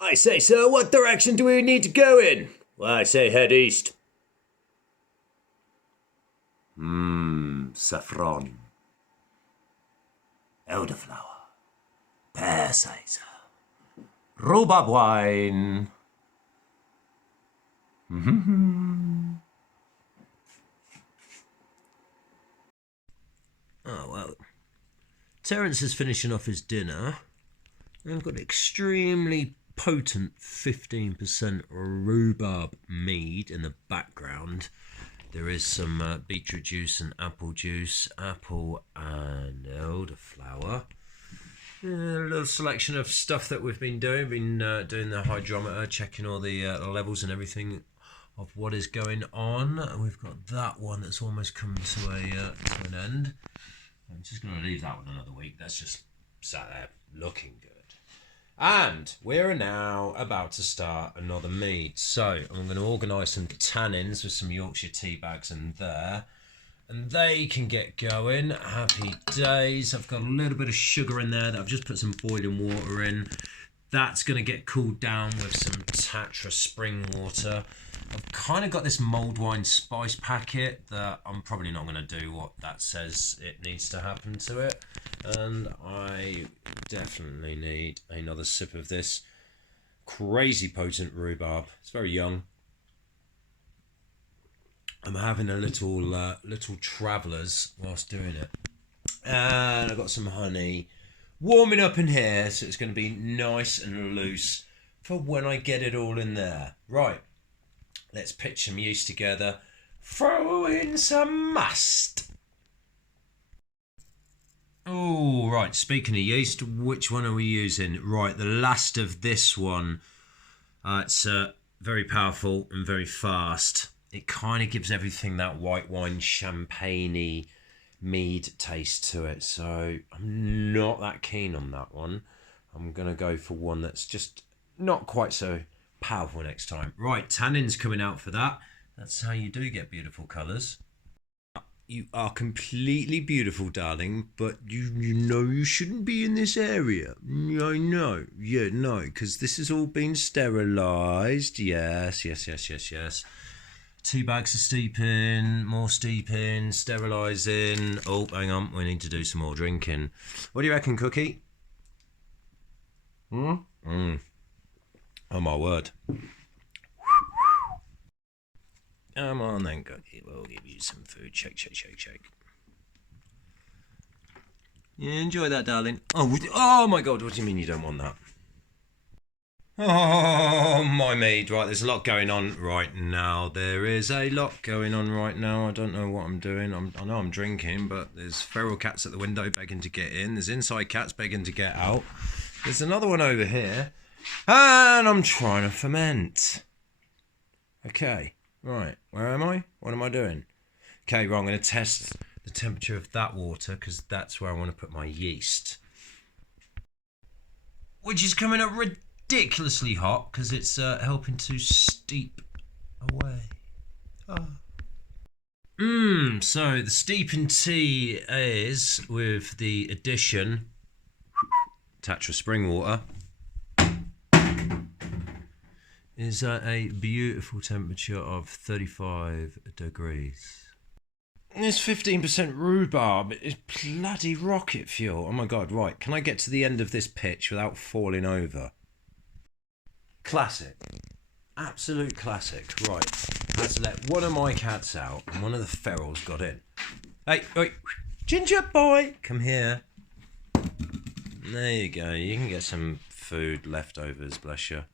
I say, sir, what direction do we need to go in? Well, I say head east. Saffron. Elderflower. Pear cider. Rhubarb wine. Oh, well. Terence is finishing off his dinner. I've got extremely potent 15% rhubarb mead in the background. There is some beetroot juice and apple juice, apple and elderflower. A little selection of stuff that we've been doing. Doing the hydrometer, checking all the levels and everything of what is going on. We've got that one that's almost come to an end. I'm just going to leave that one another week. That's just sat there looking good. And we're now about to start another mead. So I'm going to organise some tannins with some Yorkshire tea bags in there. And they can get going. Happy days. I've got a little bit of sugar in there that I've just put some boiling water in. That's going to get cooled down with some Tatra spring water. I've kind of got this mulled wine spice packet that I'm probably not going to do what that says it needs to happen to it. And I definitely need another sip of this crazy potent rhubarb. It's very young. I'm having a little travellers whilst doing it. And I've got some honey warming up in here, so it's going to be nice and loose for when I get it all in there. Right, let's pitch some yeast together. Throw in some must. Oh, right, speaking of yeast, which one are we using? Right, the last of this one. It's very powerful and very fast. It kind of gives everything that white wine champagne-y mead taste to it, so I'm not that keen on that one. I'm going to go for one that's just not quite so powerful next time. Right, tannin's coming out for that. That's how you do get beautiful colours. You are completely beautiful, darling, but you know you shouldn't be in this area. I know. Yeah, no, because this has all been sterilised. Yes. Tea bags are steeping, more steeping, sterilising. Oh, hang on, we need to do some more drinking. What do you reckon, Cookie? Oh my word. Come on then, Cookie, we'll give you some food. Shake. You enjoy that, darling? Oh my God, what do you mean you don't want that? Oh, my mead. Right, there's a lot going on right now. There is a lot going on right now. I don't know what I'm doing. I know I'm drinking, but there's feral cats at the window begging to get in. There's inside cats begging to get out. There's another one over here. And I'm trying to ferment. Okay, right. Where am I? What am I doing? Okay, right, I'm going to test the temperature of that water because that's where I want to put my yeast. Which is coming up ridiculously hot because it's helping to steep away. So the steeping tea is with the addition Tatra spring water is at a beautiful temperature of 35 degrees. This 15% rhubarb is bloody rocket fuel. Oh my God, right. Can I get to the end of this pitch without falling over? Classic. Absolute classic. Right. I had to let one of my cats out and one of the ferals got in. Hey, wait. Ginger boy, come here. There you go. You can get some food leftovers, bless you.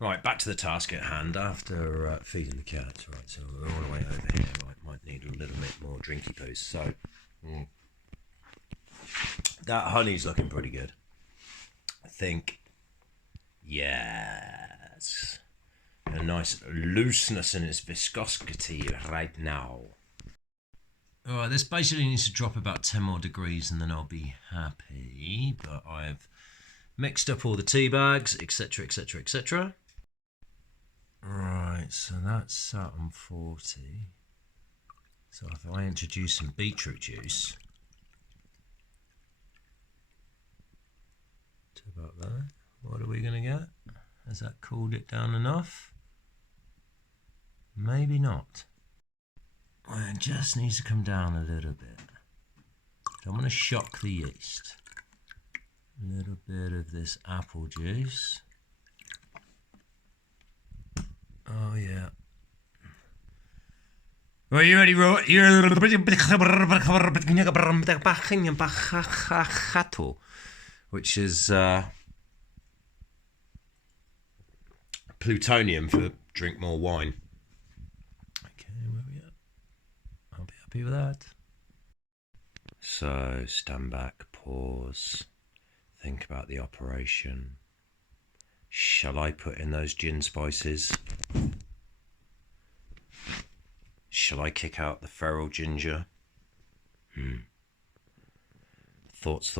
Right, back to the task at hand after feeding the cats. Right, so we're all the way over here. Right, might need a little bit more drinky poos. So, that honey's looking pretty good. I think, yes, a nice looseness in its viscosity right now. All right, this basically needs to drop about 10 more degrees and then I'll be happy. But I've mixed up all the tea bags, etc. Right, so that's sat on 40. So if I introduce some beetroot juice to about that. What are we going to get? Has that cooled it down enough? Maybe not. It just needs to come down a little bit. So I'm going to shock the yeast. A little bit of this apple juice. Oh yeah. Are you ready, which is plutonium for drink more wine. Okay, where are we at? I'll be happy with that. So stand back, pause, think about the operation. Shall I put in those gin spices? Shall I kick out the feral ginger? Thoughts.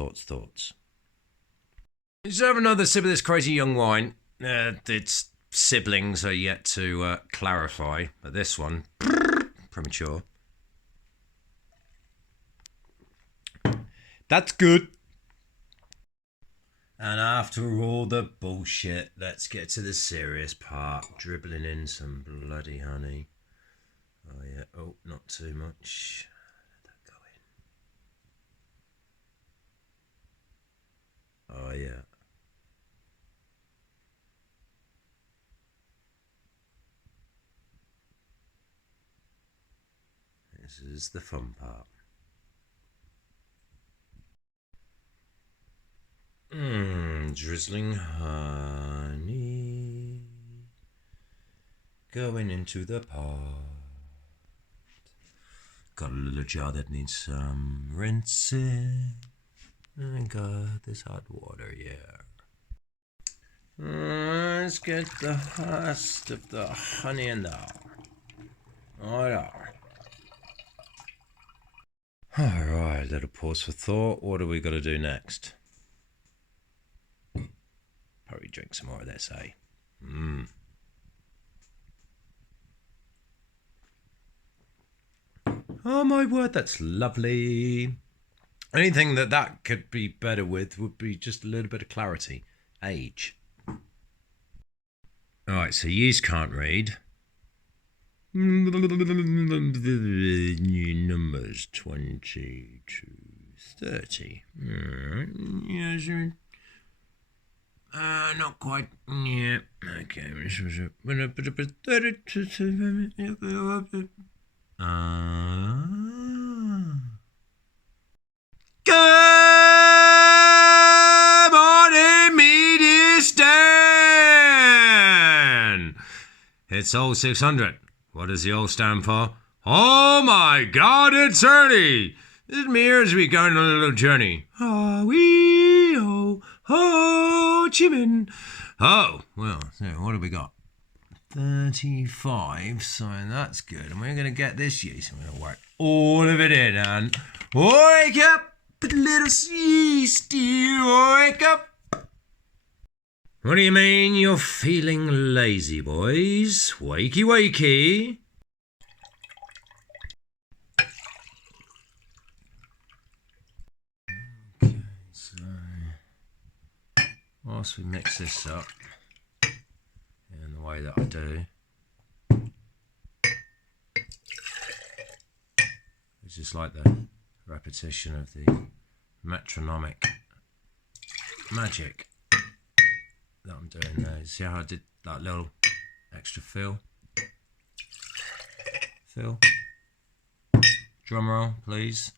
Let's have another sip of this crazy young wine. Its siblings are yet to clarify, but this one, premature. That's good. And after all the bullshit, let's get to the serious part. Dribbling in some bloody honey. Oh yeah, oh, not too much. Let that go in. Oh yeah. This is the fun part. Drizzling honey going into the pot. Got a little jar that needs some rinsing. I got this hot water, yeah. Let's get the rest of the honey in there. Oh yeah. Alright, little pause for thought. What do we got to do next? Probably drink some more of this, eh? Oh my word, that's lovely. Anything that could be better with would be just a little bit of clarity. Age. Alright, so yeast can't read. Numbers 20 to 30. Yes, not quite. Yeah. Okay. Good morning, Mead Yeast. It's all 600. What does the O stand for? Oh my God, it's early. This is me as we go on a little journey. Ho, Jimin. Oh, well, so what have we got? 35, so that's good. And we're going to get this yeast. I'm going to work all of it in. And wake up, little yeasty, wake up. What do you mean you're feeling lazy, boys? Wakey, wakey. Okay, so whilst we mix this up in the way that I do, it's just like the repetition of the metronomic magic that I'm doing there. See how I did that little extra fill? Drum roll, please.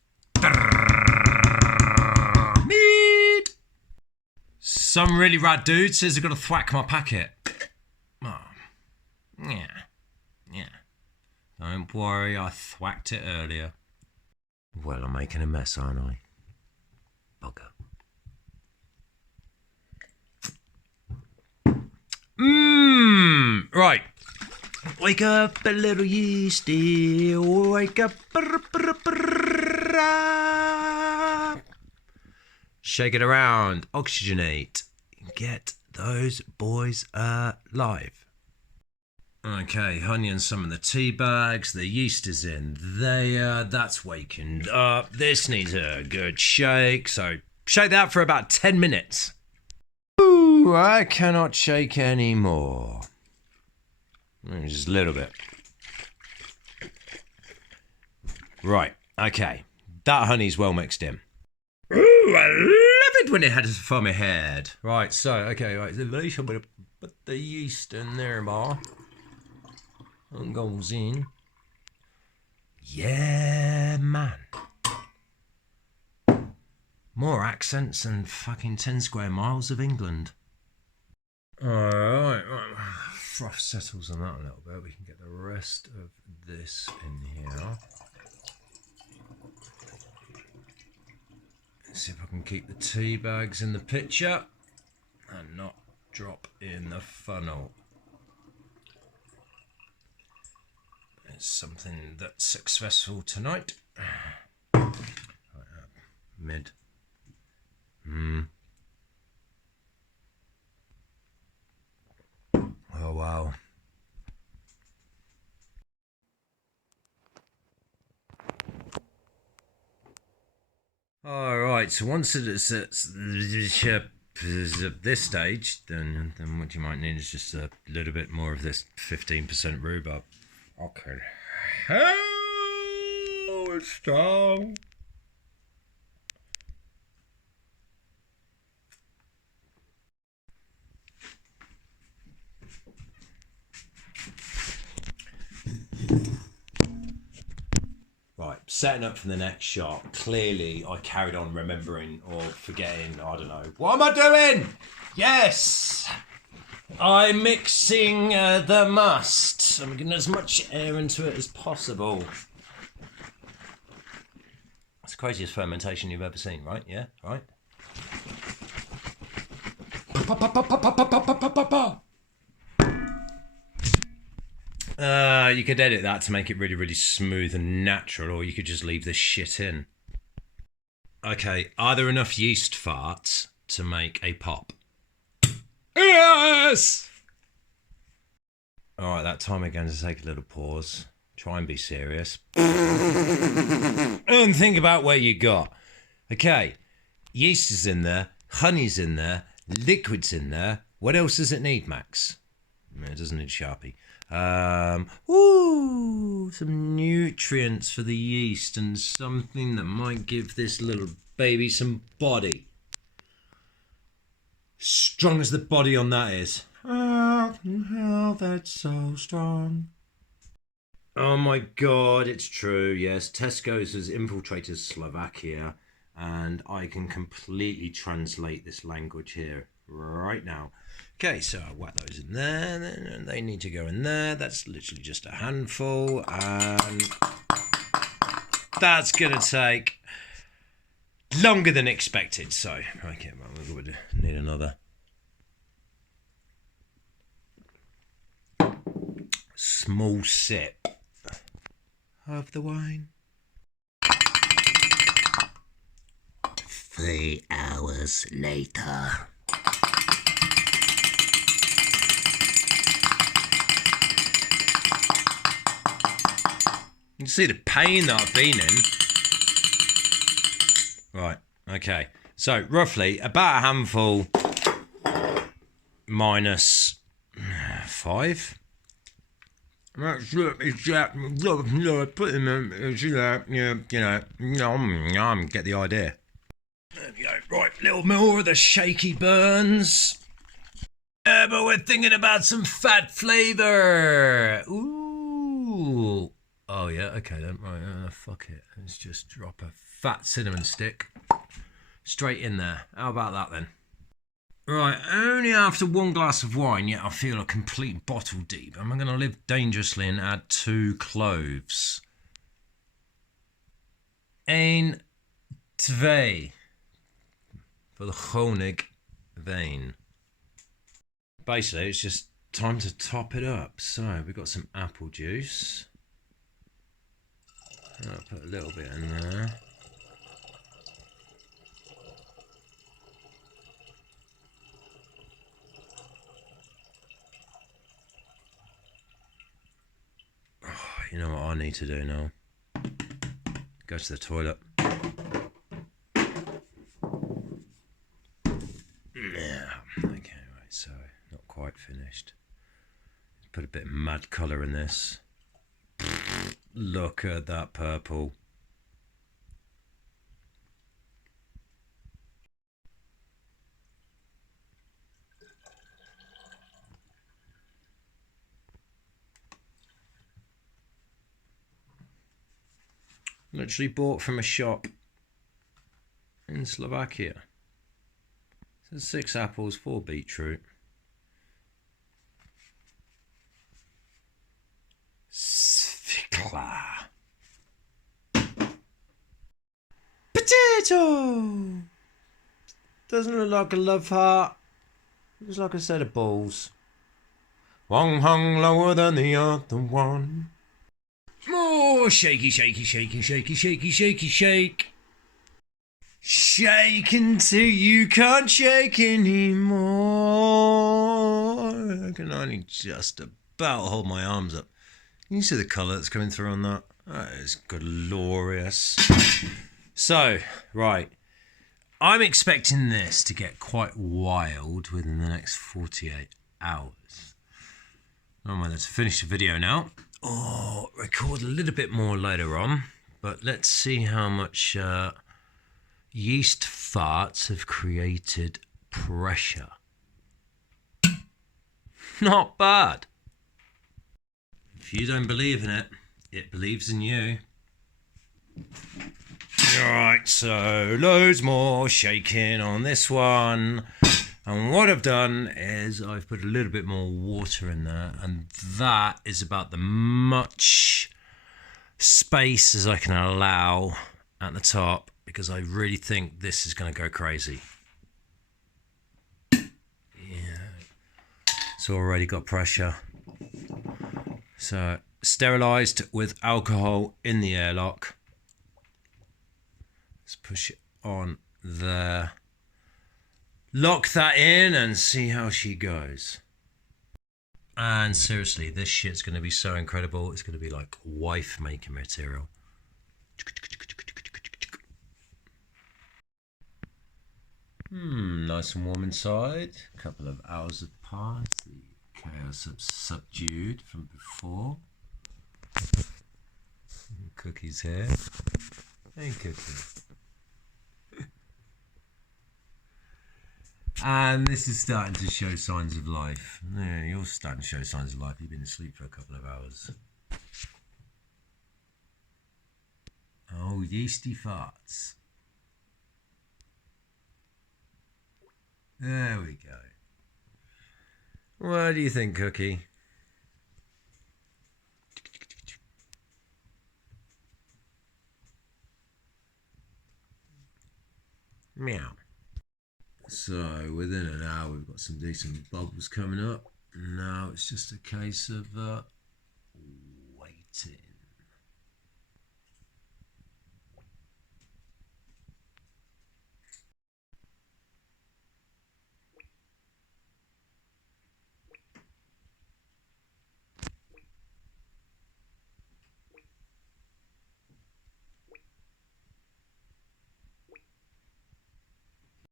Mead! Some really rad dude says I've got to thwack my packet. Oh, yeah. Don't worry, I thwacked it earlier. Well, I'm making a mess, aren't I? Bugger. Right. Wake up, a little yeasty. Wake up. Shake it around. Oxygenate. Get those boys alive. Okay, honey and some of the tea bags. The yeast is in there. That's wakened up. This needs a good shake. So shake that for about 10 minutes. Woo! Ooh, I cannot shake anymore. Just a little bit. Right, okay. That honey's well mixed in. Ooh, I love it when it has a foamy head. Right, so, okay, right. The leash, I'm going to put the yeast in there, bar. And goes in. Yeah, man. More accents than fucking 10 square miles of England. Alright, froth settles on that a little bit. We can get the rest of this in here. Let's see if I can keep the tea bags in the picture and not drop in the funnel. It's something that's successful tonight. Mid. Oh wow. Alright, so once it's at this stage, then what you might need is just a little bit more of this 15% rhubarb. Okay. Oh, it's strong. Right, setting up for the next shot. Clearly, I carried on remembering or forgetting, I don't know. What am I doing? Yes! I'm mixing the must. I'm getting as much air into it as possible. It's the craziest fermentation you've ever seen, right? Yeah, right? You could edit that to make it really, really smooth and natural, or you could just leave this shit in. Okay, are there enough yeast farts to make a pop? Yes! Alright, that time again to take a little pause. Try and be serious. And think about where you got. Okay, yeast is in there, honey's in there, liquid's in there. What else does it need, Max? It doesn't need Sharpie. Some nutrients for the yeast and something that might give this little baby some body. Strong as the body on that is. Oh, that's so strong. Oh my god, it's true. Yes, Tesco's has infiltrated Slovakia, and I can completely translate this language here right now. Okay, so I whack those in there, then they need to go in there. That's literally just a handful, and that's gonna take longer than expected. So, okay, well, we would need another small sip of the wine. 3 hours later. You can see the pain that I've been in. Right, okay. So, roughly, about a handful minus 5. Put them in, get the idea. There we go. Right, little more of the shaky burns. But we're thinking about some fat flavour. Ooh. Oh, yeah, okay then. Right, fuck it. Let's just drop a fat cinnamon stick straight in there. How about that then? Right, only after 1 glass of wine, yet I feel a complete bottle deep. I'm going to live dangerously and add 2 cloves. 1, 2. For the Honig vein. Basically, it's just time to top it up. So, we've got some apple juice. I'll put a little bit in there. Oh, you know what I need to do now? Go to the toilet. Yeah, okay, finished. Put a bit of mad colour in this. Look at that purple. Literally bought from a shop in Slovakia. So 6 apples, 4 beetroot. Svikla. Potato! Doesn't look like a love heart. Looks like a set of balls. One hung lower than the other one. More shaky, shaky, shaky, shaky, shaky, shaky, shake. Shake until you can't shake anymore. I can only just about hold my arms up. Can you see the colour that's coming through on that? That is glorious. So, right. I'm expecting this to get quite wild within the next 48 hours. I'm going to finish the video now. Or record a little bit more later on. But let's see how much yeast farts have created pressure. Not bad. If you don't believe in it, it believes in you. Alright, so loads more shaking on this one. And what I've done is I've put a little bit more water in there, and that is about the much space as I can allow at the top, because I really think this is going to go crazy. Yeah, it's already got pressure. So sterilised with alcohol in the airlock. Let's push it on there. Lock that in and see how she goes. And seriously, this shit's going to be so incredible. It's going to be like wife making material. Nice and warm inside. A couple of hours have passed. The chaos have subdued from before. Cookie's here. Hey, Cookie. And this is starting to show signs of life. Yeah, you're starting to show signs of life. You've been asleep for a couple of hours. Oh, yeasty farts. There we go. What do you think, Cookie? Meow. So within an hour we've got some decent bubbles coming up. Now it's just a case of waiting.